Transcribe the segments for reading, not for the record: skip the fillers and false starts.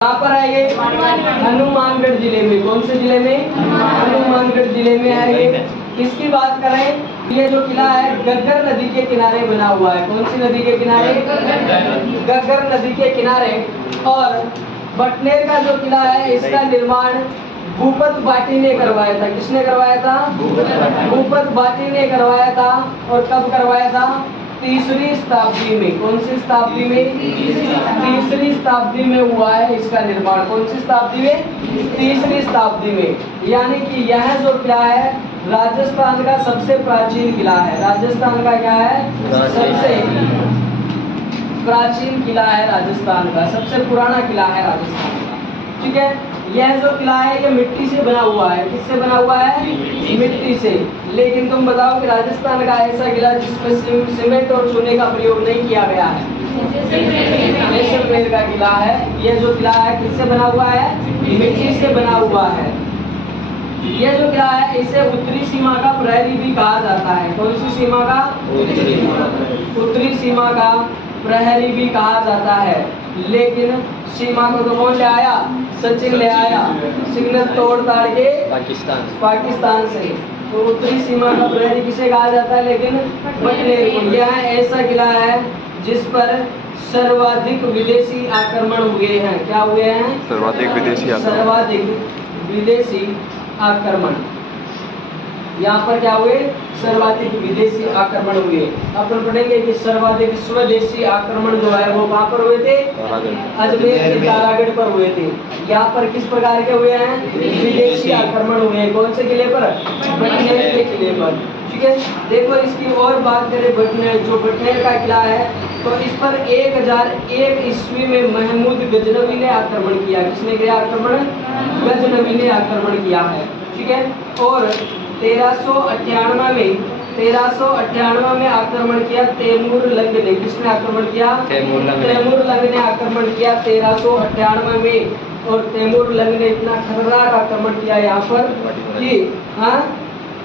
कहाँ पर है ये? हनुमानगढ़ जिले में। कौन से जिले में? हनुमानगढ़ जिले में है ये। किसकी बात करें? ये जो किला है गग्गर नदी के किनारे बना हुआ है। कौन सी नदी के किनारे? गग्गर नदी के किनारे। और बटनेर का जो किला है इसका निर्माण भूपत बाटी ने करवाया था। किसने करवाया था? भूपत बाटी ने करवाया था। और कब करवाया था? तीसरी शताब्दी में। कौन सी शताब्दी में? तीसरी शताब्दी में हुआ है इसका निर्माण। कौन सी शताब्दी में? तीसरी शताब्दी में। यानी कि यह जो किला है राजस्थान का सबसे प्राचीन किला है। राजस्थान का क्या है? सबसे प्राचीन किला है राजस्थान का, सबसे पुराना किला है राजस्थान का। ठीक है। यह जो किला है ये मिट्टी से बना हुआ है। किससे बना हुआ है? मिट्टी से। लेकिन तुम बताओ कि राजस्थान का ऐसा किला जिसमें सीमेंट और चूने का प्रयोग नहीं किया गया है? जैसलमेर का किला है। यह जो किला है किससे बना हुआ है? मिट्टी से बना हुआ है। यह जो किला है इसे उत्तरी सीमा का प्रहरी भी कहा जाता है। कौन सी सीमा का? उत्तरी सीमा का प्रहरी भी कहा जाता है। लेकिन सीमा को तो कौन ले आया? सचिन ले आया, सिग्नल तोड़ ताड़ के पाकिस्तान से। तो उत्तरी सीमा का प्रहरी किसे कहा जाता है? लेकिन बटनेर को। यह ऐसा किला है जिस पर सर्वाधिक विदेशी आक्रमण हुए हैं। क्या हुए हैं? सर्वाधिक विदेशी आक्रमण। यहाँ पर क्या हुए? सर्वाधिक विदेशी आक्रमण हुए। अपन पढ़ेंगे कि सर्वाधिक स्वदेशी आक्रमण जो है वो कहाँ पर हुए थे? अजमेर के तारागढ़ पर हुए थे। यहाँ पर किस प्रकार के हुए हैं? विदेशी आक्रमण हुए हैं। कौन से किले पर? बटनेर के किले पर। ठीक है। देखो इसकी और बात करें बटनेर, जो बटनेर का किला है तो इस पर 1001 ईस्वी में महमूद गजनवी ने आक्रमण किया। किसने किया आक्रमण? गजनवी ने आक्रमण किया है। ठीक है। और 1398 में आक्रमण किया तैमूर लंग ने। किसने आक्रमण किया? तैमूर लंग ने आक्रमण किया 1398 में। और तैमूर लंग ने इतना खतरनाक आक्रमण किया यहाँ पर कि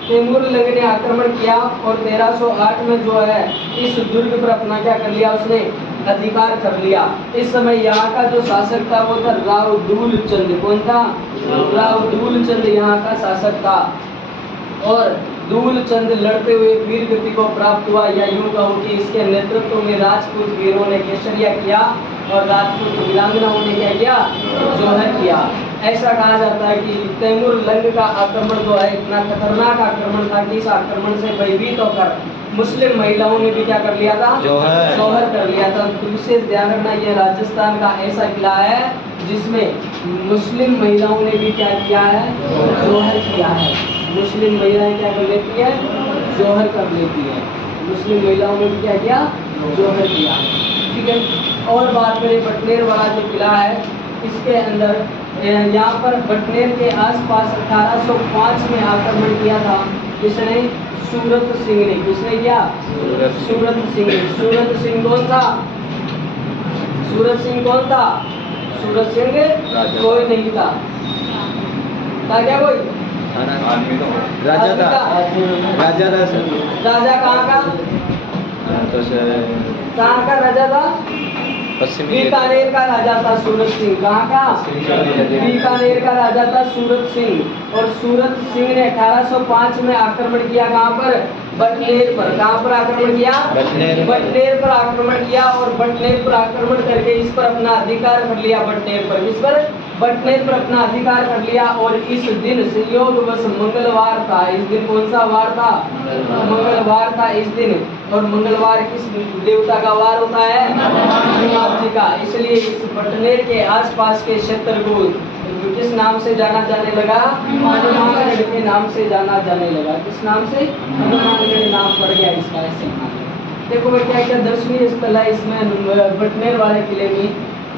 तैमूर लंग ने आक्रमण किया और 1308 में जो है इस दुर्ग पर अपना क्या कर लिया? उसने अधिकार कर लिया। इस समय यहाँ का जो शासक था वो था राव दूल चंद। कौन था? राव दूल चंद यहाँ का शासक था। और दूल चंद लड़ते हुए वीर गति को प्राप्त हुआ, या यूं कहूं कि इसके नेतृत्व में राजपूत वीरों ने केसरिया किया और राजपूत वीरांगनाओं ने क्या किया? जोहर किया। ऐसा कहा जाता है कि तैमूर लंग का आक्रमण जो है इतना खतरनाक आक्रमण था कि इस आक्रमण से भयभीत होकर मुस्लिम महिलाओं ने भी क्या कर लिया था? जोहर कर लिया था। तो विशेष ध्यान रखना यह राजस्थान का ऐसा किला है जिसमें मुस्लिम महिलाओं ने भी क्या किया है? जोहर किया है। मुस्लिम महिलाएं क्या कर लेती है? जोहर कर लेती है। मुस्लिम महिलाओं ने भी क्या किया? जोहर किया। ठीक है। और बात करें बटनेर वाला जो किला है इसके अंदर यहाँ पर बटनेर के आसपास 1805 में आक्रमण किया था। किसने? सूरत सिंह ने। किसने किया? सूरत सिंह ने। सूरत सिंह कौन था? सूरत सिंह कौन था? सूरत सिंह कोई नहीं था। क्या कोई? राजा था। राजा कहाँ का? कहाँ का राजा था? बीकानेर का राजा था सूरत सिंह। कहाँ का? बीकानेर का राजा था सूरत सिंह। और सूरत सिंह ने 1805 में आक्रमण किया। कहाँ पर? बटनेर पर। कहाँ पर आक्रमण किया? बटनेर पर आक्रमण किया। और बटनेर पर आक्रमण करके इस पर अपना अधिकार कर लिया। बटनेर पर किस पर? बटनेर पर अपना अधिकार कर लिया। और इस दिन संयोगवश मंगलवार था। इस दिन कौन सा वार था? मंगलवार था इस दिन। और मंगलवार किस देवता का वार होता है? हनुमान जी का। इसलिए इस बटनेर के आसपास के क्षेत्र को किस नाम से जाना जाने लगा? हनुमानगढ़ के नाम से जाना जाने लगा। किस नाम से? हनुमानगढ़ नाम पड़ गया इसका। ऐसे देखो भाई क्या क्या दर्शनीय स्थल है इसमें बटनेर वाले किले में।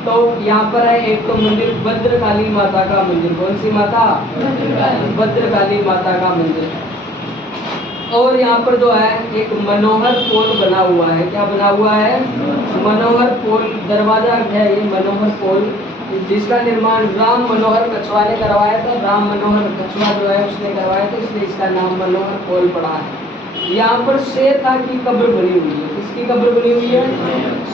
तो यहाँ पर है एक तो मंदिर भद्रकाली माता का मंदिर। कौन सी माता? भद्रकाली माता का मंदिर। और यहाँ पर जो है एक मनोहर पोल बना हुआ है। क्या बना हुआ है? मनोहर पोल। दरवाजा है ये मनोहर पोल, जिसका निर्माण राम मनोहर कछवा ने करवाया था। राम मनोहर कछवा जो है उसने करवाया था, इसलिए इसका नाम मनोहर पोल पड़ा है। यहाँ पर शेर खां की कब्र बनी हुई है। किसकी कब्र बनी हुई है?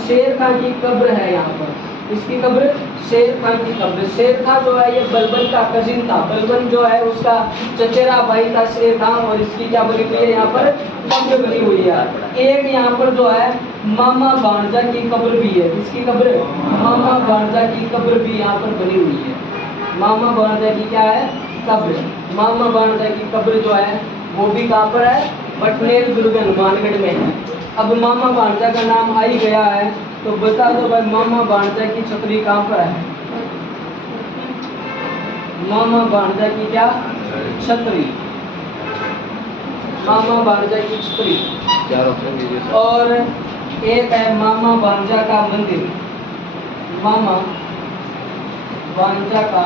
शेर खां की कब्र है यहाँ पर। इसकी कब्र शेर खान की कब्र। शेर खान जो है ये बलबन का कजिन था, बलबन जो है उसका चचेरा भाई था शेर खान, और इसकी क्या बनी हुई है यहाँ पर कब्र बनी हुई है। एक यहाँ पर जो है मामा भांजा की कब्र भी है। किसकी कब्र? मामा भांजा की कब्र भी यहाँ पर बनी हुई है। मामा भांजा की क्या है? कब्र। मामा भांजा की कब्र जो है वो भी कहाँ पर है? बटनेर दुर्ग हनुमानगढ़ में है। अब मामा भांजा का नाम आ ही गया है तो बता दो भाई मामा भांजा की छतरी कहाँ पर है? मामा भांजा की क्या छतरी? मामा भांजा की छतरी। और एक है मामा भांजा का मंदिर। मामा भांजा का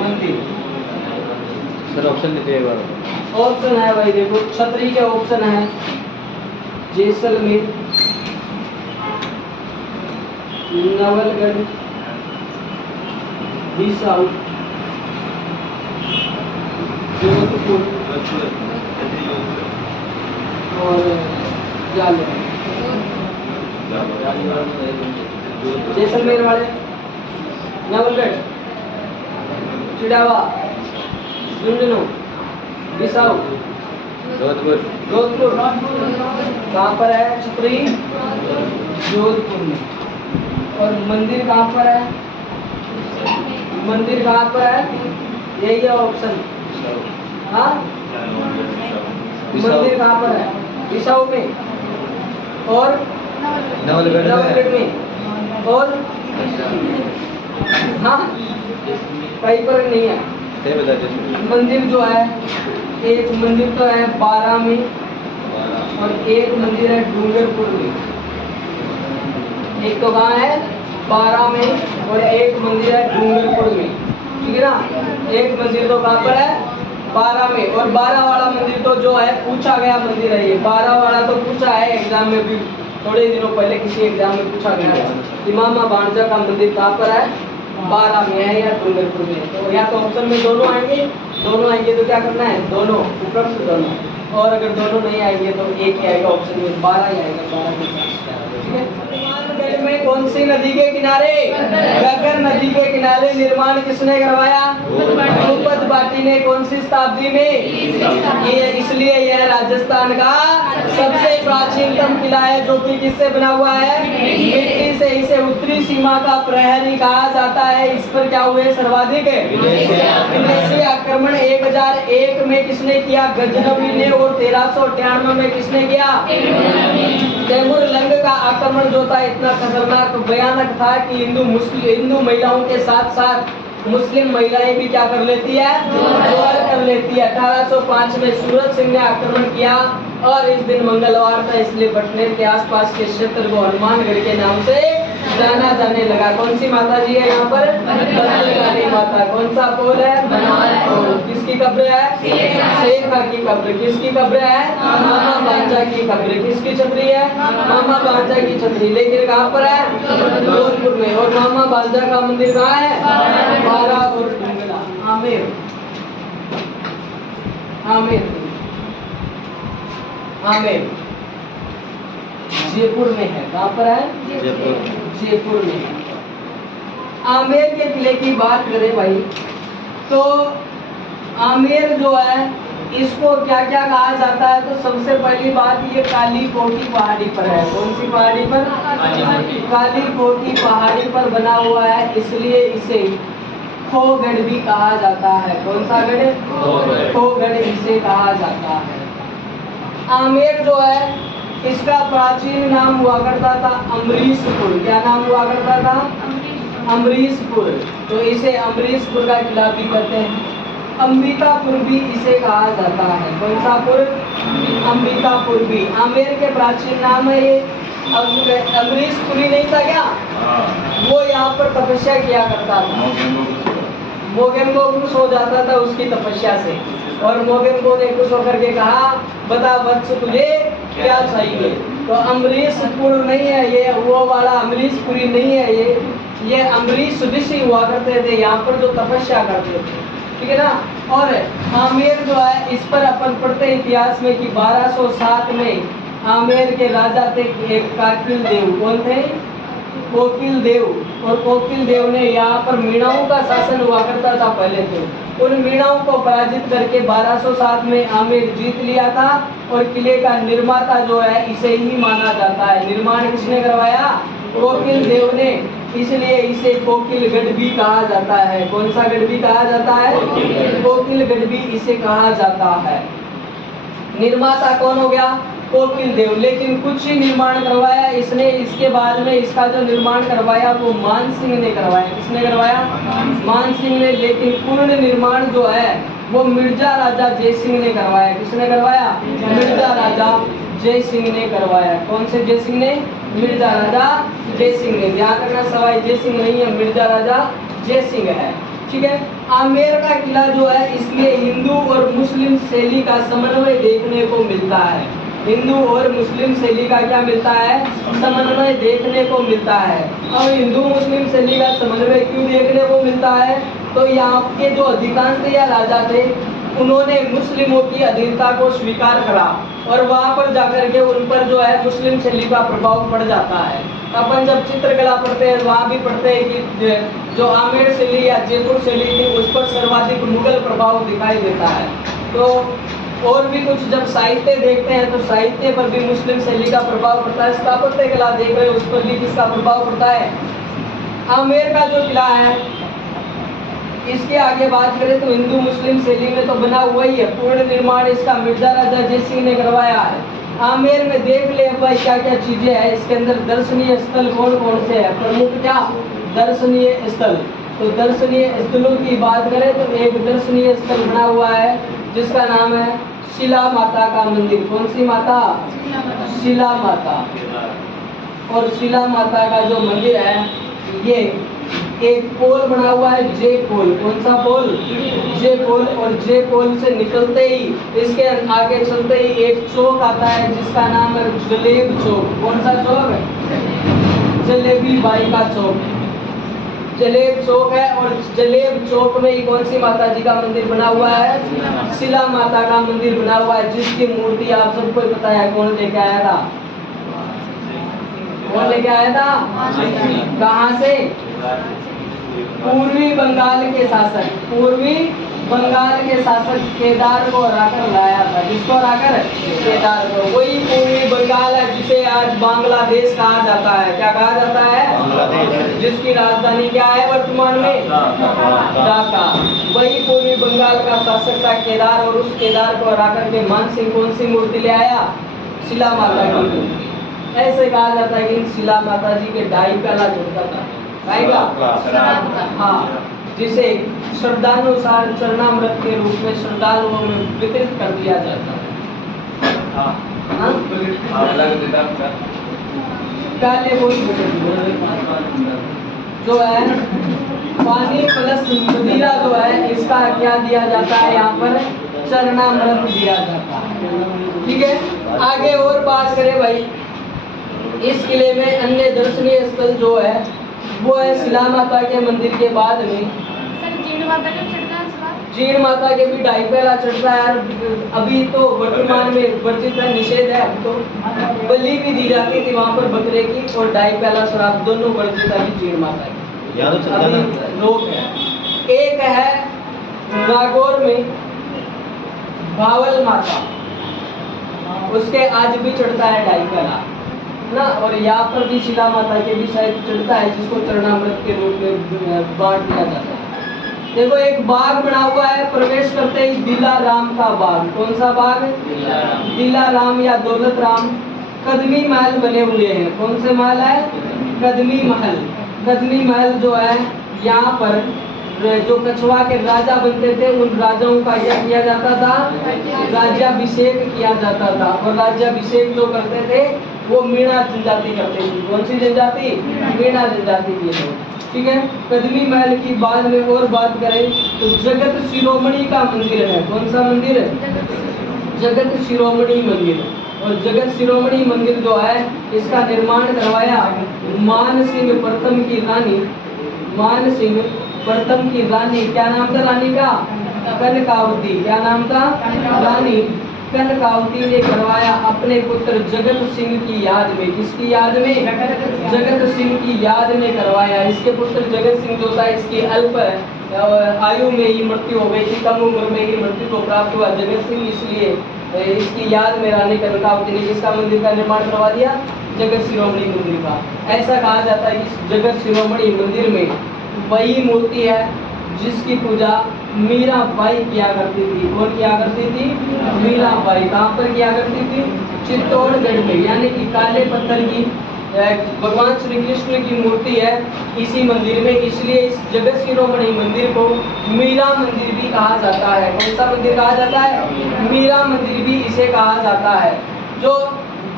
मंदिर। सर ऑप्शन लीजिए एक बार। ऑप्शन है भाई देखो, छतरी के ऑप्शन है जैसलमेर, नवलगढ़, बिसाऊ, जोधपुर और जालौर। जैसलमेर वाले, नवलगढ़, चिड़ावा, झुंझुनू, बिसाऊ, जोधपुर। जोधपुर। कहाँ पर है छतरी? जोधपुर में। और मंदिर कहाँ पर है? मंदिर कहाँ पर है? यही है ऑप्शन। हाँ, मंदिर कहाँ पर है? बिसाऊ में और नवलगढ़ में। और हाँ, कहीं पर नहीं है। मंदिर जो है, एक मंदिर तो है 12 में और एक मंदिर है डूंगरपुर में। एक तो कहाँ है? 12 में और एक मंदिर है डूंगरपुर में। ठीक है ना? एक मंदिर तो कहाँ पर है? 12 में। और 12 वाला मंदिर तो जो है पूछा गया मंदिर है ये। 12 वाला तो पूछा है एग्जाम में भी, थोड़े दिनों पहले किसी एग्जाम में पूछा गया है। मामा भांजा का मंदिर कहाँ पर है? 12 में है या डूंगरपुर में। तो या तो ऑप्शन में दोनों आएंगे, दोनों आएंगे तो क्या करना है? दोनों, उपरोक्त दोनों। और अगर दोनों नहीं आएंगे तो एक ही आएगा ऑप्शन में, 12 ही आएगा। 12 के साथ, ठीक है। हनुमानगढ़ में कौन सी नदी के किनारे? गगर नदी के किनारे निर्माण किसने करवाया? ध्रुपद बाटी ने। कौन सी शताब्दी में? ये इसलिए यह राजस्थान का सबसे प्राचीनतम किला है जो कि किससे बना हुआ है? मिट्टी से। इसे उत्तरी सीमा का प्रहरी कहा जाता है। इस पर क्या हुए सर्वाधिक विदेशी आक्रमण? 1001 में किसने किया? गजनवी ने। और 1398 में किसने किया? तैमूर लंग का आक्रमण जो था इतना खतरनाक भयानक था कि हिंदू महिलाओं के साथ साथ मुस्लिम महिलाएं भी क्या कर लेती है? जोहर कर लेती है। 1805 में सूरज सिंह ने आक्रमण किया और इस दिन मंगलवार था, इसलिए बटनेर के आसपास के क्षेत्र को हनुमानगढ़ के नाम से जाना जाने लगा। कौन सी माता जी है यहाँ पर? भद्रकाली माता। कौन सा पोल है? पोल। किसकी कब्र है? शेर खान की कब्र। किसकी कब्र है? मामा भांजा की कब्र। किसकी छतरी है? मामा भांजा की छतरी। लेकिन कहाँ पर है? जोधपुर में। और मामा भांजा का मंदिर कहाँ है? 12 और डूंगरा। आमेर, आमेर, आमेर जयपुर में है। कहाँ पर है? जयपुर में है। आमेर के किले की बात करें भाई तो आमेर जो है इसको क्या क्या कहा जाता है? तो सबसे पहली बात ये काली कोठी पहाड़ी पर है। कौन सी पहाड़ी पर? काली कोठी पहाड़ी पर बना हुआ है, इसलिए इसे खोगढ़ भी कहा जाता है। कौन सा गढ़? खोगढ़ इसे कहा जाता है। आमेर जो है इसका प्राचीन नाम हुआ करता था अमरीशपुर। क्या नाम हुआ करता था? अमरीशपुर। तो इसे अमरीशपुर का किला भी कहते हैं। अंबिकापुर भी इसे कहा जाता है। कौन सा पुर? अंबिकापुर भी। आमेर के प्राचीन नाम है ये। अमरीशपुरी नहीं था क्या? वो यहाँ पर तपस्या किया करता था। मोगेम्बो खुश हो जाता था उसकी तपस्या से, और मोगेम्बो ने खुश होकर के कहा बता वत्स तुझे क्या चाहिए? तो अमरीशपुर नहीं है ये, वो वाला अमरीशपुरी नहीं है ये अमरीश ऋषि हुआ करते थे यहाँ पर जो तपस्या करते थे। ठीक है ना। और आमेर जो है इस पर अपन पढ़ते इतिहास में कि 1207 में आमेर के राजा थे एक काकिल देव। कौन थे? कोकिल देव, और कोकिल देव ने यहाँ पर मीणाओं का शासन हुआ करता था पहले। तो उन मीणाओं को पराजित करके 1207 में आमेर जीत लिया था, और किले का निर्माता जो है इसे ही माना जाता है। निर्माण किसने करवाया? कोकिल देव ने, इसलिए इसे कोकिलगढ़ भी कहा जाता है। कौन सा गढ़ भी कहा जाता है? कोकिलगढ़ भी इसे कहा जाता है। निर्माता कौन हो गया? कोकिल देव। लेकिन कुछ ही निर्माण करवाया इसने, इसके बाद में इसका जो निर्माण करवाया वो मान सिंह ने करवाया। किसने करवाया? मान सिंह ने। लेकिन पूर्ण निर्माण जो है वो मिर्जा राजा जय सिंह ने करवाया। किसने करवाया? मिर्जा राजा जय सिंह ने करवाया। कौन से जय सिंह ने? मिर्जा राजा जय सिंह ने। ध्यान रखना, सवाई जय सिंह नहीं है, मिर्जा राजा जय सिंह है। ठीक है। आमेर का किला जो है इसलिए हिंदू और मुस्लिम शैली का समन्वय देखने को मिलता है। हिंदू और मुस्लिम शैली का क्या मिलता है? समन्वय देखने को मिलता है। अब हिंदू मुस्लिम शैली का समन्वय क्यों देखने को मिलता है? तो यहाँ के जो अधिकांश या राजा थे उन्होंने मुस्लिमों की अधीनता को स्वीकार करा, और वहाँ पर जाकर के उन पर जो है मुस्लिम शैली का प्रभाव पड़ जाता है। अपन जब चित्रकला पढ़ते हैं वहाँ भी पढ़ते हैं कि जो आमेर शैली या जयपुर शैली थी उस पर सर्वाधिक मुगल प्रभाव दिखाई देता है। तो और भी कुछ जब साहित्य देखते हैं तो साहित्य पर भी मुस्लिम शैली का प्रभाव पड़ता है। स्थापत्य कला देख रहे हैं उस पर भी किसका प्रभाव पड़ता है? आमेर का जो किला है इसके आगे बात करें तो हिंदू मुस्लिम शैली में तो बना हुआ ही है। पूर्ण निर्माण इसका मिर्जा राजा जय सिंह ने करवाया है। आमेर में देख ले भाई क्या क्या चीजें हैं इसके अंदर। दर्शनीय स्थल कौन कौन से है? प्रमुख क्या दर्शनीय स्थल? तो दर्शनीय स्थलों की बात करें तो एक दर्शनीय स्थल बना हुआ है जिसका नाम है शिला माता का मंदिर। कौन सी माता? शिला माता। और शिला माता का जो मंदिर है ये एक पोल बना हुआ है, जे पोल। कौन सा पोल? जे पोल। और जे पोल से निकलते ही इसके आगे चलते ही एक चौक आता है जिसका नाम है जलेब चौक। कौन सा चौक? जलेबी बाई का चौक। जलेब चौक है, और जलेब चौक में ही कौन सी माता जी का मंदिर बना हुआ है? शिला माता का मंदिर बना हुआ है, जिसकी मूर्ति आप सबको पता है कौन लेके आया था? कौन लेके आया था? कहाँ से? पूर्वी बंगाल के शासक, पूर्वी बंगाल के शासक केदार को हराकर लाया था। जिसको हराकर? केदार को। वही पूर्वी बंगाल है जिसे आज बांग्लादेश कहा जाता है। क्या कहा जाता है? जिसकी राजधानी क्या है वर्तमान में? ढाका। वही पूर्वी बंगाल का शासक था केदार, और उस केदार को हराकर के मान सिंह कौन सी मूर्ति ले आया? शिला माता की मूर्ति। ऐसे कहा जाता है कि शिला माता जी के ढाई प्याला चढ़ता था। हाँ, जिसे श्रद्धानुसार चरणामृत के रूप में श्रद्धालुओं में वितरित कर दिया जाता है। काले जो है पानी प्लस मदिरा जो है इसका क्या दिया जाता है? यहाँ पर चरणामृत दिया जाता है। ठीक है। आगे और बात करें भाई, इस किले में अन्य दर्शनीय स्थल जो है वो है शिला माता के मंदिर के बाद में जीण माता के भी ढाई पहला चढ़ता है। अभी तो वर्तमान में वर्जित है, निषेध है। अब तो बलि भी दी जाती थी वहाँ पर बकरे की, और ढाई पहला शराब दोनों वर्जित है जीण माता की। अभी रोक है। एक है नागौर में भावल माता, उसके आज भी चढ़ता है ढाई पहला ना। और यहाँ पर भी शिला माता के भी शायद चढ़ता है, जिसको चरणामृत के रूप में बांट दिया जाता है। देखो एक बाग बना हुआ है, प्रवेश करते ही दिलाराम का बाग। कौन सा बाग? दिलाराम या दौलत राम। कदमी महल बने हुए हैं। कौन से महल है? कदमी महल। कदमी महल जो है यहाँ पर जो कछवा के राजा बनते थे उन राजाओं का क्या किया जाता था? राज्याभिषेक किया जाता था। और राज्याभिषेक जो करते थे वो मीणा जनजाति करते थे। कौन सी जनजाति? मीणा जनजाति के लोग। ठीक है। कदमी महल की बाद में और बात करें तो जगत शिरोमणि का मंदिर है। कौन सा मंदिर है? जगत शिरोमणि मंदिर। और जगत शिरोमणि मंदिर जो है इसका निर्माण करवाया मान सिंह प्रथम की रानी। मान सिंह प्रथम की रानी, क्या नाम था रानी का? कनकावती। क्या नाम था? रानी कनकावती ने करवाया अपने पुत्र जगत सिंह की याद में। किसकी याद में? जगत सिंह की याद में करवाया। इसके पुत्र जगत सिंह जो था इसकी अल्प आयु में ही मृत्यु हो गई थी, कम उम्र में ही मृत्यु को प्राप्त हुआ जगत सिंह, इसलिए इसकी याद में रानी कनकावती ने किसका मंदिर का निर्माण करवा दिया? जगत शिरोमणि मंदिर का। ऐसा कहा जाता है कि इस जगत शिरोमणि मंदिर में वही मूर्ति है जिसकी पूजा मीराबाई किया करती थी। कौन किया करती थी? मीराबाई। कहाँ पर किया करती थी? चित्तौड़गढ़ में, यानी कि काले पत्थर की भगवान श्री कृष्ण की मूर्ति है इसी मंदिर में, इसलिए इस जगत शिरोमणि मंदिर को मीरा मंदिर भी कहा जाता है। कौन सा मंदिर कहा जाता है? मीरा मंदिर भी इसे कहा जाता है। जो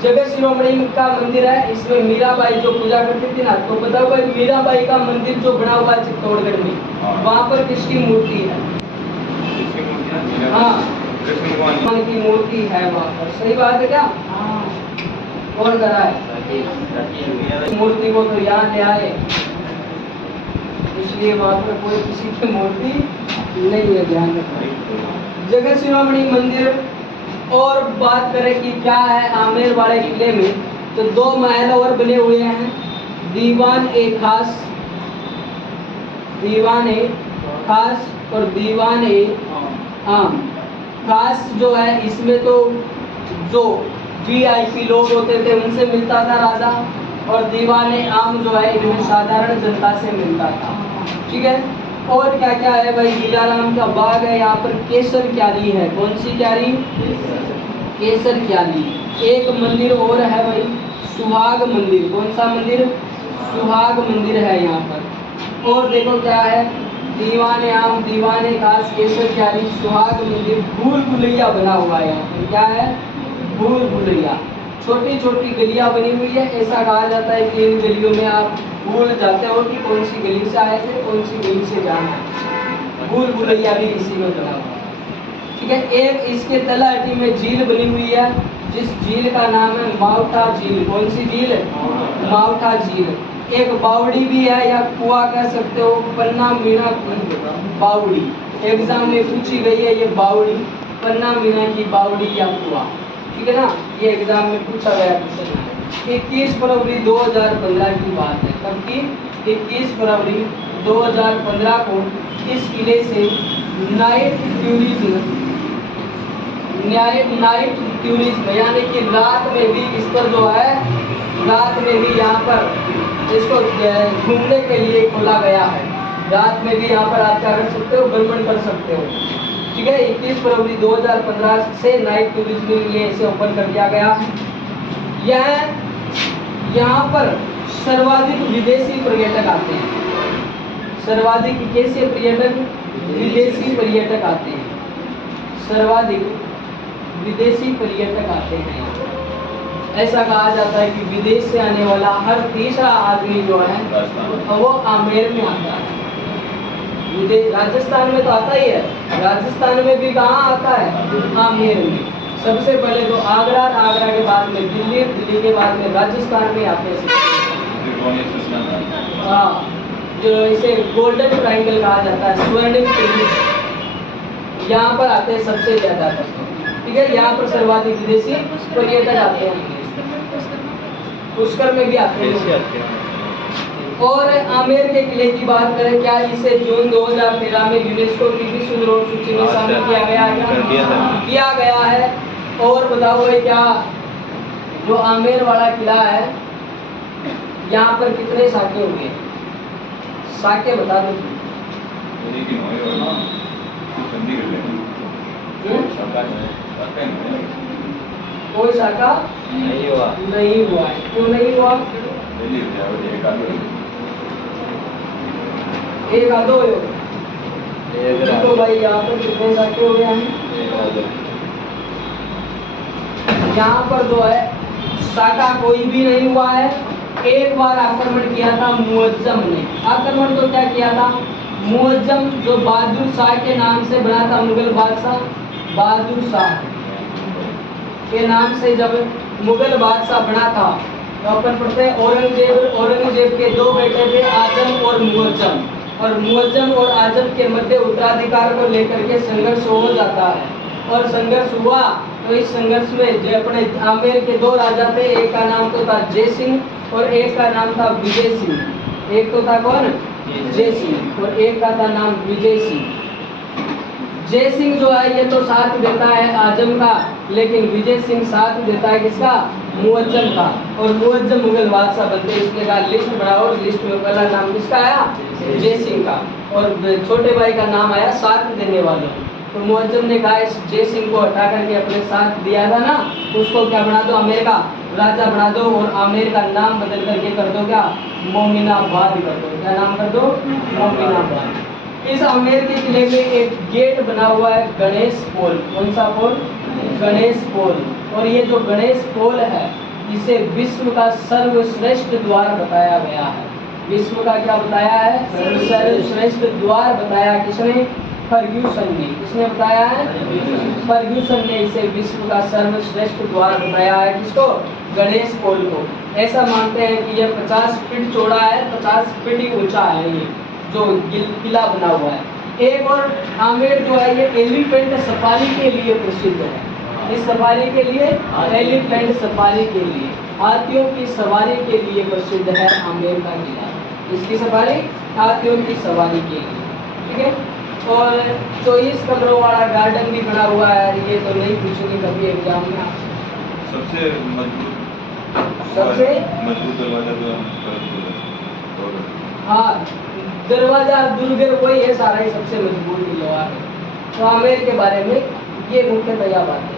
जगत शिरोमणि का मंदिर है इसमें मीराबाई जो पूजा करती थी ना, तो पता होगा मीराबाई का मंदिर जो बना हुआ है चित्तौड़गढ़ में, वहाँ पर किसकी मूर्ति है? हाँ, कृष्ण की मूर्ति है वहाँ पर। सही बात है क्या? कौन करा है? मूर्ति को तो यहाँ ले आए, इसलिए वहाँ पर कोई किसी की मूर्ति नहीं है, ध्यान रखना। जगत शिरोमणि मंदिर और बात करें कि क्या है आमेर वाले किले में, तो 2 महल और बने हुए हैं। दीवान ए खास, दीवान ए खास और दीवान ए आम। खास जो है इसमें तो जो वीआईपी लोग होते थे उनसे मिलता था राजा, और दीवान ए आम जो है इनमें साधारण जनता से मिलता था। ठीक है, और क्या क्या है भाई? लीलाराम का बाग है, यहाँ पर केसर क्यारी है। कौन सी क्यारी? केसर क्यारी। एक मंदिर और है भाई, सुहाग मंदिर। कौन सा मंदिर? सुहाग मंदिर है यहाँ पर। और देखो क्या है, दीवाने आम, दीवाने खास, केसर क्यारी, सुहाग मंदिर, भूल भुलैया बना हुआ है यहाँ पर। क्या है? भूल भुलैया। छोटी छोटी गलियां बनी हुई है। ऐसा कहा जाता है कि इन गलियों में आप भूल जाते हो कि कौन सी गली से आए थे, कौन सी गली से जाना है। भूल भुलैया भी इसी में बना हुआ है। ठीक है, एक इसके तलहटी में झील बनी हुई है, जिस झील का नाम है मावठा झील। कौन सी झील? मावठा झील। एक बावड़ी भी है, या कुआं कह सकते हो, पन्ना मीना बावड़ी। एग्जाम में पूछी गई है ये बावड़ी, पन्ना मीना की बावड़ी या कुआं। ठीक है ना, ये एग्जाम में पूछा गया क्वेश्चन है। 21 फरवरी 2015 की बात है। कब की? 21 फरवरी 2015 को इस किले से नाइट टूरिज्म यानी कि रात में भी इस पर जो है, रात में भी यहाँ पर इसको घूमने के लिए खोला गया है। रात में भी यहाँ पर आप क्या कर सकते हो? भ्रमण कर सकते हो। ठीक है, 21 फरवरी 2015 से नाइट टूरिज्म के लिए इसे ओपन कर दिया गया। यहाँ पर सर्वाधिक विदेशी पर्यटक आते हैं। सर्वाधिक कैसे पर्यटक? विदेशी पर्यटक आते हैं। सर्वाधिक विदेशी पर्यटक आते हैं। ऐसा कहा जाता है कि विदेश से आने वाला हर तीसरा आदमी जो है वो आमेर में आता है। राजस्थान में तो आता ही है, राजस्थान में भी कहाँ आता है? आमेर में। सबसे पहले तो आगरा, आगरा के बाद में दिल्ली, दिल्ली के बाद में राजस्थान में आते हैं। हाँ, जो इसे गोल्डन ट्रायंगल कहा जाता है, स्वर्णिम त्रिभुज, यहाँ पर आते हैं सबसे ज्यादा। ठीक है, यहाँ पर सर्वाधिक विदेशी पर्यटक आते हैं। पुष्कर में भी आते हैं। और आमेर के किले की बात करें, क्या इसे जून 2013 में यूनेस्को की विश्व धरोहर सूची में शामिल किया गया है? किया गया है। और बताओ भाई, क्या जो आमेर वाला किला है यहाँ पर कितने साके होंगे? साके बता दो। कोई शाखा नहीं हुआ है। क्यों नहीं हुआ? एक आधो तो भाई यहाँ पर कितने शाखे हो गए हैं? यहाँ पर जो है शाखा कोई भी नहीं हुआ है। एक बार आक्रमण किया था मुअज्जम ने। आक्रमण तो क्या किया था? मुअज्जम जो बहादुर शाह के नाम से बना था, मुगल बादशाह बहादुर शाह के नाम से जब मुगल बादशाह बना था, तो अपन पढ़ते हैं औरंगजेब के 2 बेटे थे, आजम और मुअज्जम। और मुअज्जम और आजम के मध्य उत्तराधिकार को लेकर के संघर्ष हो जाता है। और संघर्ष हुआ तो इस संघर्ष में जो अपने आमेर के दो राजा थे, एक का नाम तो था जय सिंह और एक का नाम था विजय सिंह। एक तो था कौन? जय सिंह और एक का था नाम विजय सिंह। जय सिंह जो है ये तो साथ देता है आजम का, लेकिन विजय सिंह साथ देता है किसका? मुअज्जम का। और मुअज्जम मुगल बादशाह बनते हैं। इसलिए कहा लिस्ट बनाओ, लिस्ट में पहला नाम किसका आया? जय सिंह का। और छोटे भाई का नाम आया साथ देने वालों। तो मुअज्जम ने कहा इस जय सिंह को हटा करके अपने साथ दिया था ना, उसको क्या बना दो? आमेर का राजा बना दो और आमेर का नाम बदल करके कर दो क्या? मोमिनाबाद कर दो। क्या नाम कर दो? मोमिनाबाद। इस आमेर के किले में एक गेट बना हुआ है, गणेश पोल। कौन सा पोल? गणेश पोल। और ये जो गणेश पोल है इसे विश्व का सर्वश्रेष्ठ द्वार बताया गया है। विश्व का क्या बताया है? सर्वश्रेष्ठ द्वार बताया किसने? फर्ग्यूसन ने। किसने बताया है? फर्ग्यूसन ने इसे विश्व का सर्वश्रेष्ठ द्वार बताया है। किसको? गणेश पोल को। ऐसा मानते हैं कि यह 50 फीट चौड़ा है, 50 फीट ही ऊंचा है ये जो किला बना हुआ है। एक और आमेर जो है ये एलिफेंट सफारी के लिए प्रसिद्ध है। इस सफारी के लिए, एलिफेंट सफारी के लिए, हाथियों की सवारी के लिए प्रसिद्ध है आमेर का किला। इसकी सफारी? हाथियों की सवारी के लिए। ठीक है। और 24 कमरों वाला गार्डन भी बना हुआ है। ये तो नहीं पूछेंगे कभी एग्जाम में। सबसे मजबूत दरवाजा तो हाँ, दरवाजा दुर्गर वही है, सारा ही सबसे मजबूत लोहा है। तो आमेर के बारे में ये मुख्यतः बात है।